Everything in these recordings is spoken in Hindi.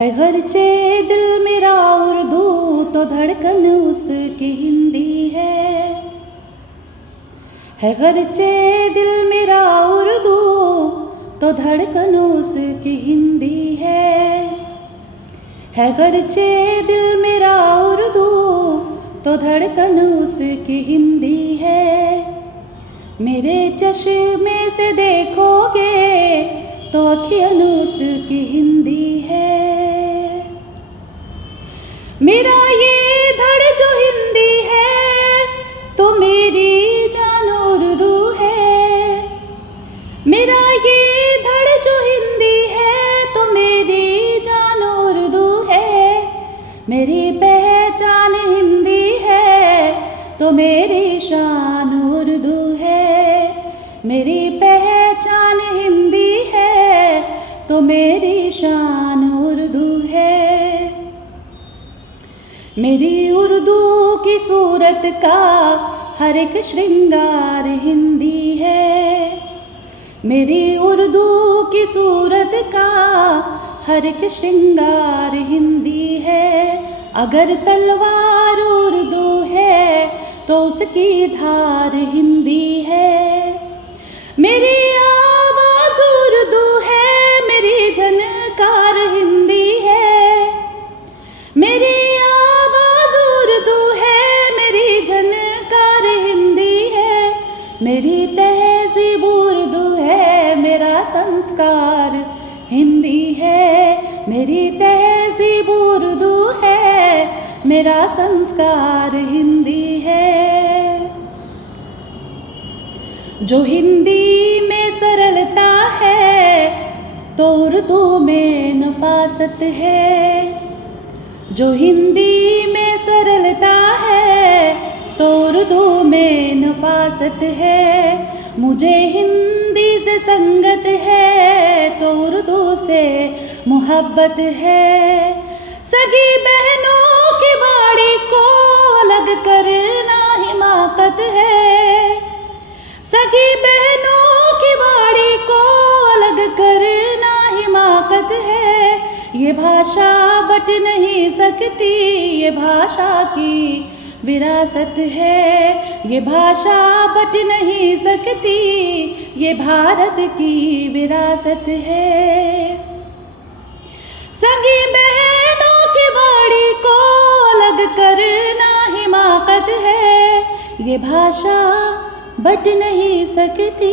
है गरचे दिल मेरा उर्दू तो धड़कन उसकी हिंदी है गरचे दिल मेरा उर्दू तो धड़कन उसकी हिंदी है गरचे दिल मेरा उर्दू तो धड़कन उसकी हिंदी है। मेरे चश्मे से देखोगे तो अखियाँ उसकी हिंदी है। मेरा ये धड़ जो हिंदी है तो मेरी जान उर्दू है। मेरा ये धड़ जो हिंदी है तो मेरी जान उर्दू है। मेरी पहचान हिंदी है तो मेरी शान उर्दू है। मेरी पहचान हिंदी है तो मेरी शान उर्दू है। मेरी उर्दू की सूरत का हर एक श्रृंगार हिंदी है। मेरी उर्दू की सूरत का हर एक श्रृंगार हिंदी है। अगर तलवार उर्दू है तो उसकी धार हिंदी है। मेरी आवाज़ उर्दू है, मेरी झनकार हिंदी है। मेरी आवाज़ उर्दू है, मेरी झनकार हिंदी है। मेरी तहज़ीब उर्दू है, मेरा संस्कार हिंदी है। मेरी तहज़ीब उर्दू है, मेरा संस्कार हिंदी है। जो हिंदी में सरलता है तो उर्दू में नफासत है। जो हिंदी में सरलता है तो उर्दू में नफासत है। मुझे हिंदी से संगत है तो उर्दू से मोहब्बत है। सगी बहनों की वाड़ी को अलग करना हिमाकत है। सगी बहनों की वाड़ी को अलग करना हिमाकत है। ये भाषा बट नहीं सकती, ये भाषा की विरासत है। ये भाषा बट नहीं सकती, ये भारत की विरासत है। सगी बहनों की वाड़ी को अलग करना हिमाकत है। ये भाषा बट नहीं सकती,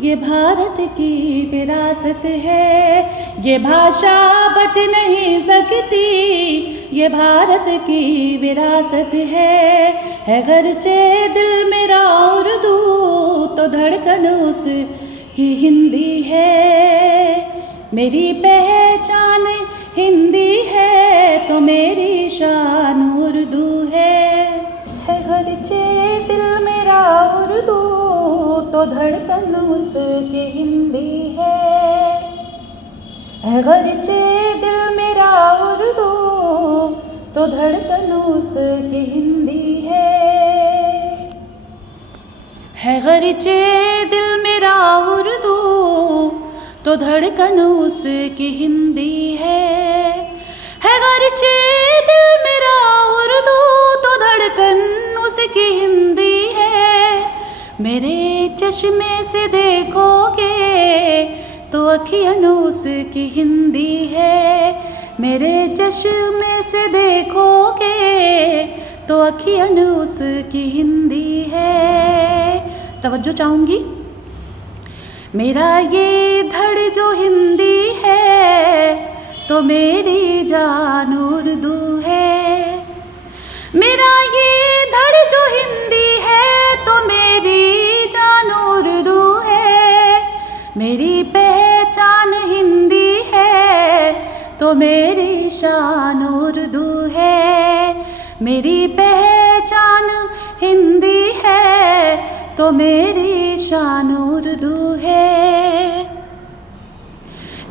ये भारत की विरासत है। ये भाषा बट नहीं सकती, ये भारत की विरासत है गरचे दिल मेरा उर्दू तो धड़कन उसकी हिंदी है। मेरी पहचान हिंदी है तो मेरी शान उर्दू है गरचे दिल मेरा उर्दू तो धड़कन उसकी हिंदी है गरचे दिल मेरा उर्दू तो धड़कन उसकी हिंदी है गरचे दिल मेरा उर्दू तो धड़कन उसकी हिंदी है गरचे दिल मेरा उर्दू तो धड़कन उसकी हिंदी है। मेरे चश्मे से देखोगे तो अखियाँ उसकी हिंदी है। मेरे चश्मे से देखोगे तो अखियाँ उसकी हिंदी है। तवज्जो चाहूँगी। मेरा ये धड़ जो हिंदी है तो मेरी जान उर्दू है। मेरा ये धड़ जो हिंदी है तो मेरी जान उर्दू है। मेरी पहचान हिंदी है तो मेरी शान उर्दू है। मेरी पहचान हिंदी है तो मेरी शान उर्दू है।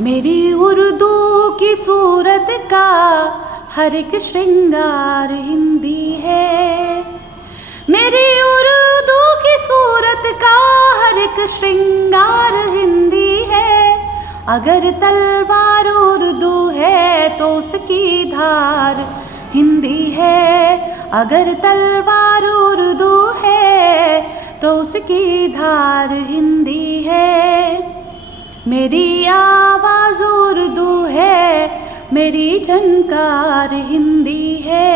मेरी उर्दू की सूरत का हर एक श्रृंगार हिंदी है। मेरी उर्दू की सूरत का हर एक श्रृंगार हिंदी है। अगर तलवार उर्दू है तो उसकी धार हिंदी है। अगर तलवार उर्दू है तो उसकी धार हिंदी है। मेरी आवाज़ उर्दू है, मेरी झनकार हिंदी है।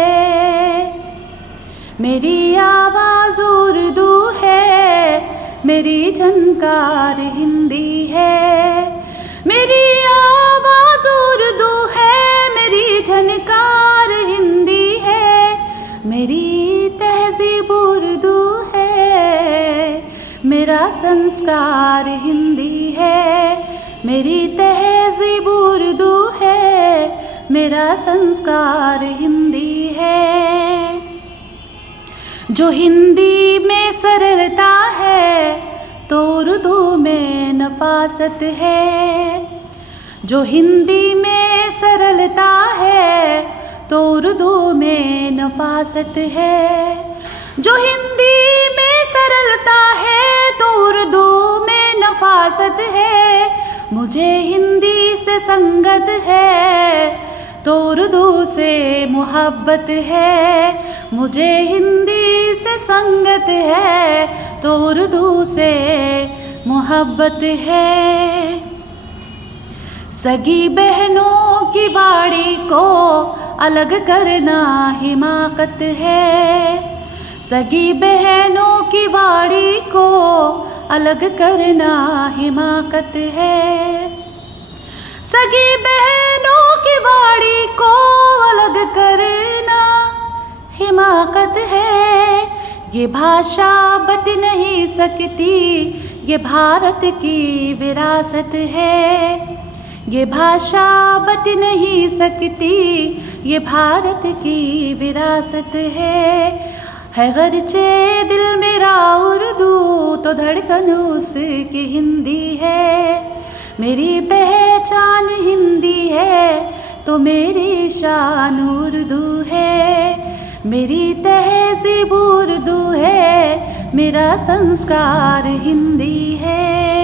मेरी आवाज़ उर्दू है, मेरी झनकार हिंदी है। मेरी आवाज़ उर्दू है, मेरी झनकार हिंदी है। मेरी तहज़ीब उर्दू है, मेरा संस्कार हिंदी है। मेरी तहज़ीब उर्दू है, मेरा संस्कार हिंदी है। जो हिंदी में सरलता है तो उर्दू में नफासत है। जो हिंदी में सरलता है तो उर्दू में नफासत है। जो हिंदी में सरलता है तो उर्दू में नफासत है। मुझे हिंदी से संगत है तो उर्दू से मोहब्बत है। मुझे हिंदी से संगत है तो उर्दू से मोहब्बत है। सगी बहनों की वाणी को अलग करना हिमाकत है। सगी बहनों की वाणी को अलग करना हिमाकत है। सगी बहनों की वाणी को अलग करना हिमाकत है। ये भाषा बट नहीं सकती, ये भारत की विरासत है। ये भाषा बट नहीं सकती, ये भारत की विरासत है गरचे दिल मेरा उर्दू तो धड़कन उसकी हिंदी है। मेरी पहचान हिंदी है तो मेरी शान उर्दू है। मेरी तहज़ीब उर्दू है, मेरा संस्कार हिंदी है।